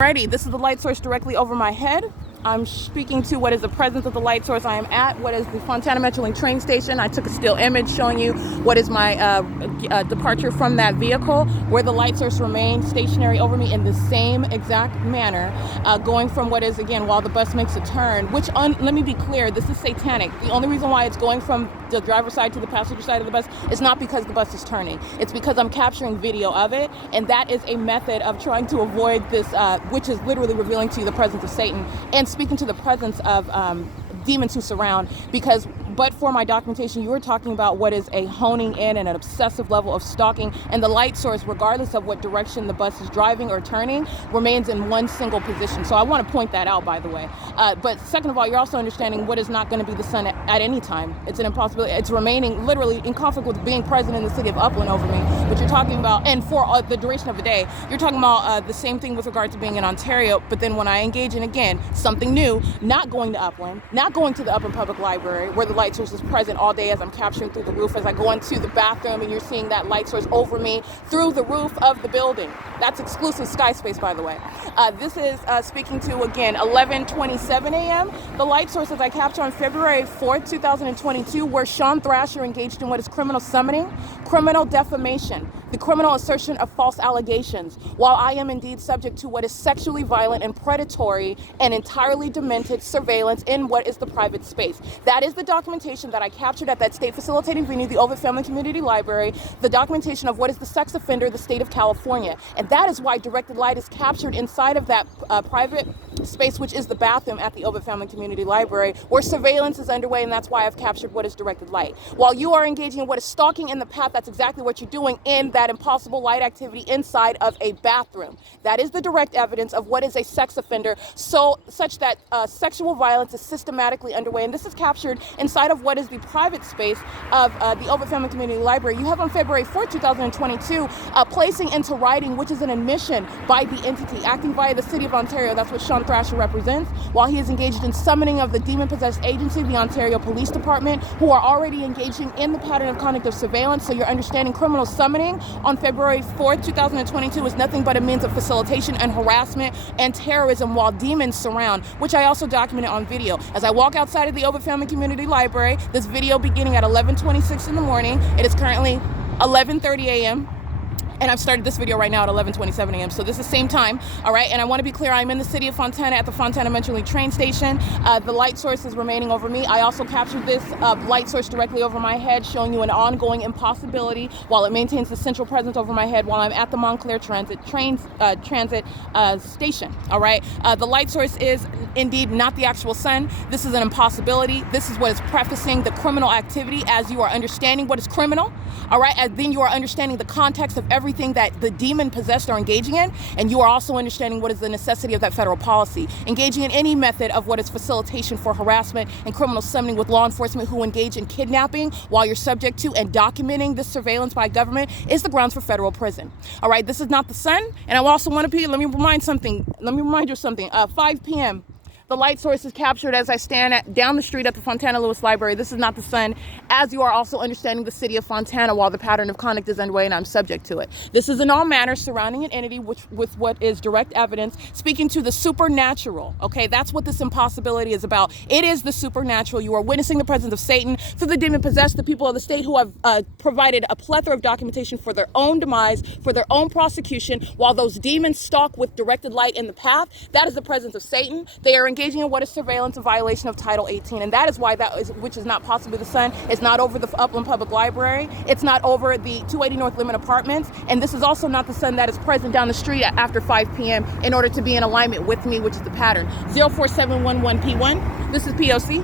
Alrighty, this is the light source directly over my head. I'm speaking to what is the presence of the light source. I am at what is the Fontana METROLINK train station. I took a still image showing you what is my departure from that vehicle, where the light source remains stationary over me in the same exact manner, going from what is, again, while the bus makes a turn, which, let me be clear, this is satanic. The only reason why it's going from the driver's side to the passenger side of the bus is not because the bus is turning. It's because I'm capturing video of it, and that is a method of trying to avoid this, which is literally revealing to you the presence of Satan and speaking to the presence of demons who surround. Because but for my documentation, you were talking about what is a honing in and an obsessive level of stalking, and the light source, regardless of what direction the bus is driving or turning, remains in one single position. So I want to point that out, by the way. But second of all, you're also understanding what is not going to be the sun at any time. It's an impossibility. It's remaining literally in conflict with being present in the city of Upland over me, which you're talking about, and for the duration of the day. You're talking about the same thing with regard to being in Ontario, but then when I engage in, again, something new, not going to Upland, not going to the Upland Public Library, where the light source is present all day as I'm capturing through the roof, as I go into the bathroom and you're seeing that light source over me through the roof of the building. That's exclusive sky space, by the way. This is speaking to, again, 11:27 a.m. The light source as I capture on February 4th, 2022, where Sean Thrasher engaged in what is criminal summoning, criminal defamation, the criminal assertion of false allegations, while I am indeed subject to what is sexually violent and predatory and entirely demented surveillance in what is the private space. That is the documentation that I captured at that state facilitating venue, the Ovid Family Community Library, the documentation of what is the sex offender, the state of California. And that is why directed light is captured inside of that private space, which is the bathroom at the Ovid Family Community Library, where surveillance is underway, and that's why I've captured what is directed light. While you are engaging in what is stalking in the path, that's exactly what you're doing in that impossible light activity inside of a bathroom. That is the direct evidence of what is a sex offender, such that sexual violence is systematically underway, and this is captured inside of what is the private space of the Ovid Family Community Library. You have on February 4th, 2022, placing into writing, which is an admission by the entity acting via the City of Ontario. That's what Sean Thrasher represents, while he is engaged in summoning of the demon-possessed agency, the Ontario Police Department, who are already engaging in the pattern of conduct of surveillance. So you're understanding criminal summoning on February 4th, 2022 is nothing but a means of facilitation and harassment and terrorism while demons surround, which I also documented on video. As I walk outside of the Ovid Family Community Library, this video beginning at 11:26 in the morning. It is currently 11:30 a.m. and I've started this video right now at 11:27 a.m. So this is the same time, all right? And I want to be clear, I'm in the city of Fontana at the Fontana METROLINK train station. The light source is remaining over me. I also captured this light source directly over my head, showing you an ongoing impossibility while it maintains the central presence over my head while I'm at the Montclair Transit station, all right? The light source is indeed not the actual sun. This is an impossibility. This is what is prefacing the criminal activity as you are understanding what is criminal, all right? And then you are understanding the context of everything that the demon-possessed are engaging in, and you are also understanding what is the necessity of that federal policy. Engaging in any method of what is facilitation for harassment and criminal summoning with law enforcement who engage in kidnapping while you're subject to and documenting this surveillance by government is the grounds for federal prison. All right, this is not the sun, and I also want to be, let me remind you something, 5 p.m. The light source is captured as I stand down the street at the Fontana Lewis Library. This is not the sun, as you are also understanding the city of Fontana while the pattern of conduct is underway and I'm subject to it. This is in all manners surrounding an entity with what is direct evidence speaking to the supernatural, okay? That's what this impossibility is about. It is the supernatural. You are witnessing the presence of Satan through the demon-possessed, the people of the state who have provided a plethora of documentation for their own demise, for their own prosecution, while those demons stalk with directed light in the path. That is the presence of Satan. They are engaging in what is surveillance in violation of Title 18, and that is why which is not possibly the sun. It's not over the Upland Public Library. It's not over the 280 North Limit Apartments, and this is also not the sun that is present down the street after 5 p.m. in order to be in alignment with me, which is the pattern. 04711P1. This is P.O.C.